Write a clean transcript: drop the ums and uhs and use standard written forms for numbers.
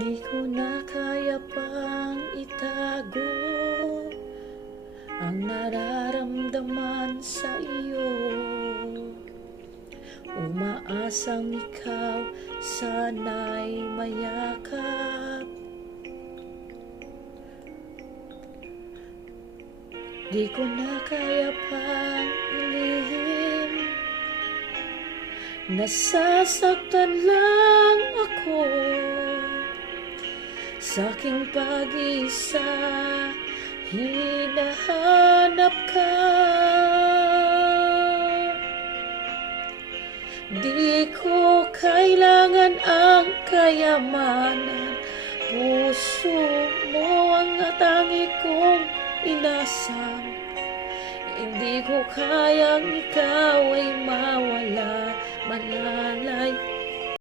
Di ko na kaya pang itago ang nararamdaman sa iyo. Umaasang ikaw sana'y mayakap. Di ko na kaya pang ilihim, nasasaktan lang ako sa aking pag-isa, hinahanap ka. Di ko kailangan ang kayamanan, puso mo ang tangi kong inasam. Hindi ko kayang ikaw ay mawala.